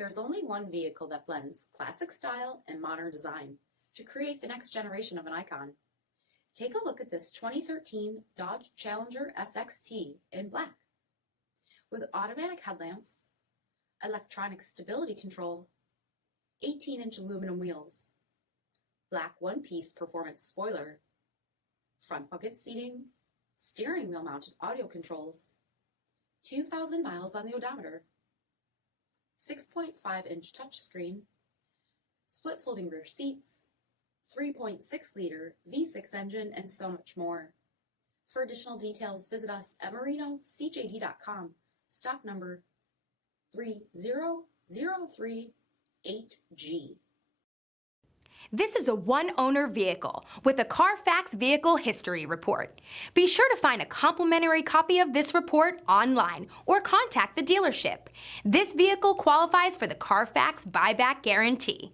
There's only one vehicle that blends classic style and modern design to create the next generation of an icon. Take a look at this 2013 Dodge Challenger SXT in black. With automatic headlamps, electronic stability control, 18-inch aluminum wheels, black one-piece performance spoiler, front bucket seating, steering wheel mounted audio controls, 2,000 miles on the odometer, 6.5-inch touchscreen, split folding rear seats, 3.6-liter V6 engine, and so much more. For additional details, visit us at MarinoCJD.com, stock number 30038G. This is a one-owner vehicle with a CARFAX Vehicle History Report. Be sure to find a complimentary copy of this report online or contact the dealership. This vehicle qualifies for the CARFAX Buyback Guarantee.